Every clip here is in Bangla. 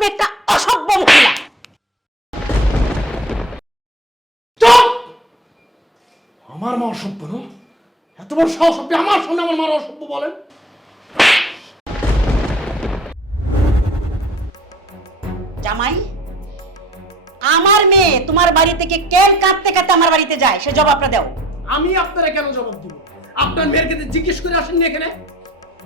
আপনি একটা অসভ্য মহিলা। আমার মা অসভ্য না? এত বড় সাহস আপনি আমার সামনে আমার মার অসভ্য বলেন? জামাই, আমার মেয়ে তোমার বাড়ি থেকে কেন কাঁদতে কাঁদতে আমার বাড়িতে যায় সে জবাবটা দাও। আমি আপনারা কেন জবাব দিব? আপনার মেয়ের কাছে জিজ্ঞেস করে আসেননি এখানে?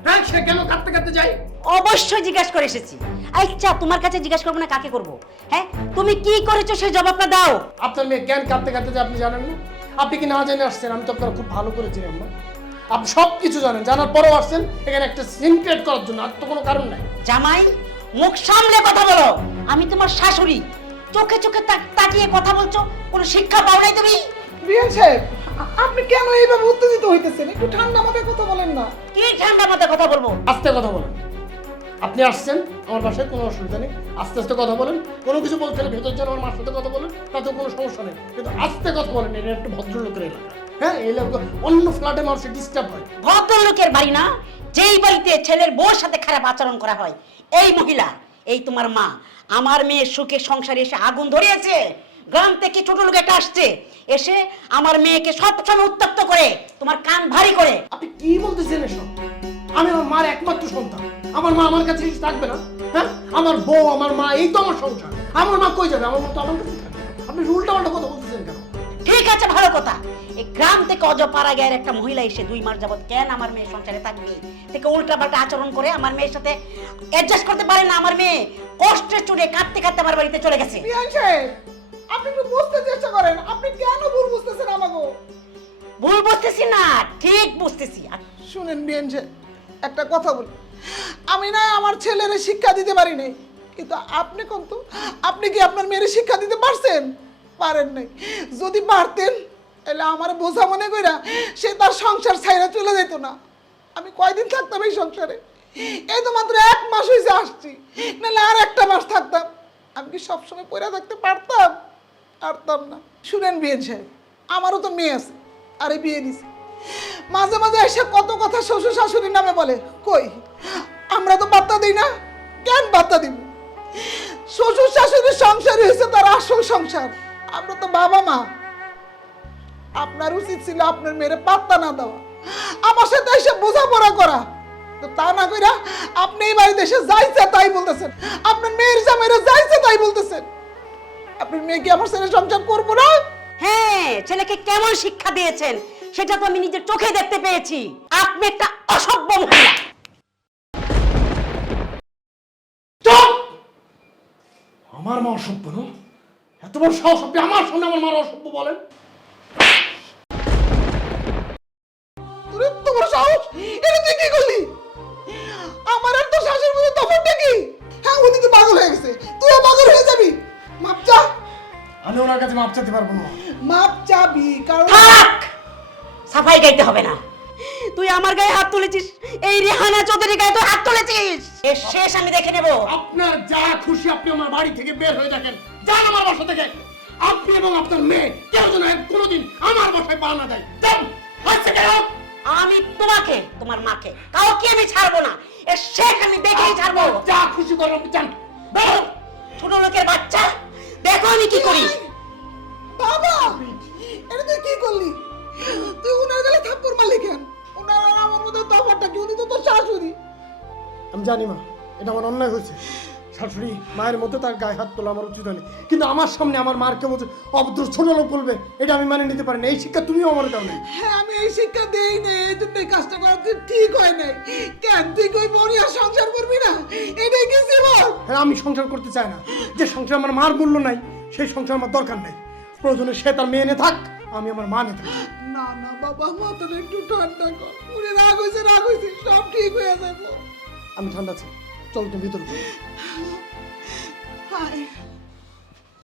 হ্যাঁ, সে কেন কাঁদতে কাঁদতে যায়? অবশ্যই জিজ্ঞাসা করে এসেছি। আচ্ছা, তোমার কাছে জিজ্ঞাসা করবো না কাকে করব? হ্যাঁ, তুমি কি করেছো সে জবাবটা দাও। আপনার মেয়ে কেন কাঁদতে কাঁদতে যায় আপনি জানেন না? আপনি কি না জেনে আসছেন? আমি তো আপনারা খুব ভালো করে চিনি আম্মা। আপনি সব কিছু জানেন, জানার পরেও আসছেন এখানে একটা সিন ক্রিয়েট করার জন্য। আর তো কোনো কারণ নাই। জামাই, মুখ সামলে কথা বলো। আমি তোমার শাশুড়ি, চোখে চোখে তাকিয়ে কথা বলছো, কোনো শিক্ষা পাও নাই তুমি? বিয়ান সাহেব, আপনি কেন এইভাবে উত্তেজিত হইতেছেন? একটু ঠান্ডা মাথায় কথা বলেন না। কি ঠান্ডা মাথায় কথা বলবো? আস্তে কথা বলেন। আপনি আসছেন আমার বাসায়, কোনো অসুবিধা নেই। আস্তে আস্তে কথা বলেন। কোনো কিছু বলতে হলে ভেতর যেন আমার মার সাথে কথা বলেন, তাতেও কোনো সমস্যা নেই। কিন্তু আস্তে কথা বলেন। এটা একটা ভদ্রলোকের এলাকা। হ্যাঁ, এই এলাকা অন্য ফ্ল্যাটে মানুষের ডিস্টার্ব হয়। ভদ্রলোকের বাড়ি না, যেই বাড়িতে ছেলের বউর সাথে খারাপ আচরণ করা হয়। এই মহিলা, এই তোমার মা, আমার মেয়ের সুখে সংসারে এসে আগুন ধরিয়েছে। গ্রাম থেকে ছোট লোক একটা আসছে, এসে আমার মেয়েকে সবসময় উত্তপ্ত করে, তোমার কান ভারী করে। আপনি কি বলতেছেন এসব? আমি আমার মার একমাত্র সন্তান। আমার মা আমার কাছে এসে থাকবে না? হ্যাঁ, আমার বউ, আমার মা, এই তো আমার সংসার। আমার মা কই যাবে? আমার মা তো আমার কাছে থাকবে। আপনি উল্টা পাল্টা কথা বলতেছেন কেন? ঠিক আছে, ভালো কথা। এই গ্রাম থেকে অজপাড়া গায়ের একটা মহিলা এসে 2 মাস যাবত কেন আমার মেয়ের সংসারে থাকবে থেকে উল্টা পাল্টা আচরণ করে, আমার মেয়ের সাথে অ্যাডজাস্ট করতে পারে না। আমার মেয়ে কষ্টে চড়ে কাঁদতে কাঁদতে আমার বাড়িতে চলে গেছে। বিয়ান সাহেব, আপনি একটু বুঝতে চেষ্টা করেন। আপনি কেন ভুল বুঝতেছেন আমাকে? ভুল বুঝতেছি না, ঠিক বুঝতেছি। শুনেন বিয়ান সাহেব, একটা কথা বলি। আমি না আমার ছেলেরে শিক্ষা দিতে পারি নাই, কিন্তু আপনি কোন তো, আপনি কি আপনার মেয়েরে শিক্ষা দিতে পারছেন? পারেন নাই। যদি পারতেন তাহলে আমার বোঝা মনে কইরা সে তার সংসার ছাইরা চলে যেত না। আমি কয়দিন থাকতাম এই সংসারে? এই তো মাত্র 1 মাস হয়েছে আসছি, নাহলে আর একটা মাস থাকতাম। আমি কি সবসময় পড়ে থাকতে পারতাম? পারতাম না। শুনেন বিয়েন সাহেব, আমারও তো মেয়ে আছে, আরে বিয়ে দিছে। মাঝে মাঝে এসে কত কথা শ্বশুর শাশুড়ির নামে বলে। কই, আমরা তো বার্তা দিই না। কেন বার্তা দিব? শ্বশুর শাশুড়ির সংসার হয়েছে তার আসল সংসার। আমরা তো বাবা মা। আপনার উচিত ছিল আপনার মেয়েরে পাত্তা না দেওয়া, আমার সাথে এসে বোঝাপড়া করা। তো তা না কইরা আপনি এই বাড়িতে এসে যাইছে তাই বলতেছেন, আপনার মেয়ের জামাইরা যাইছে তাই বলতেছেন। আপনার মেয়ে কি আমার সাথে সংসার করবো না? হ্যাঁ, ছেলেকে কেমন শিক্ষা দিয়েছেন সেটা তো আমি নিজের চোখে দেখতে পেয়েছি। আপনি একটা অসভ্য মহিলা। চুপ! আমার মা অসভ্য না? এত বড় সাহস আপনি আমার সামনে আমার মার অসভ্য বলেন? তোর এত বড় সাহস! এটা তুই কি করলি? আমার আর তোর শাশুড়ির মধ্যে তফাৎটা কি? হ্যাঁ, উনি তো পাগল হয়ে গেছে, তুইও পাগল হয়ে যাবি। মাপ চা। আমি ওনার কাছে মাপ চাইতে পারবো না। মাপ চাবি, কারণ থাক, সাফাই গাইতে হবে না। তুই আমার গায়ে হাত তুলেছিস, এই রেহানা চৌধুরীর গায়ে তো হাত তুলেছিস। এর শেষ আমি দেখে নেব। আপনার যা খুশি আপনি আমার বাড়ি থেকে বের হয়ে থাকেন, যান আমার বাসা থেকে। আপনি এবং আপনার মেয়ে কেউ যেন কোনোদিন আমার বাসায় পা না দেয়। যান, আজকে কেন? আমি তোমাকে, তোমার মাকে, কাউকে আমি ছাড়বো না। এর শেষ আমি দেখেই ছাড়বো। যা খুশি করেন আপনি যান। বেরো, ছোট লোকের বাচ্চা, দেখো আমি কি করি। বাবা, এটা তুই কি করলি? তুই উনার গালে থাপ্পড় মারলি কেন? উনার আর আমার মধ্যে তফাৎটা কি? উনি তো তোর শাশুড়ি। আমি জানি মা, এটা আমার অন্যায় হয়েছে। শাশুড়ি মায়ের মধ্যে তার গায়ে হাত তোলা আমার উচিত হয়নি, কিন্তু আমার সামনে আমার মারকে বলছে অভদ্র ছোট লোক বলবে, এটা আমি মানে নিতে পারি না। এই শিক্ষা তুমিও আমার দাও নাই। হ্যাঁ, আমি এই শিক্ষা দেই না, এই জন্য এই কাজটা করা তুই ঠিক হয় নাই। কেন তুই কই মরি আর সংসার করবি না? এটাই কি জীবন? হ্যাঁ, আমি সংসার করতে চাই না। যে সংসার আমার মার মূল্য নাই, সেই সংসার আমার দরকার নাই। প্রয়োজনে সে তার মেয়ে এনে থাক, আমি আমার মা নিতে থাকি। না না বাবা, মাথাটা একটু ঠান্ডা কর। উনি রাগ হয়েছে, সব ঠিক হয়ে যাবে। আমি ঠান্ডা আছি, চল তুমি ভিতরে চল। হায়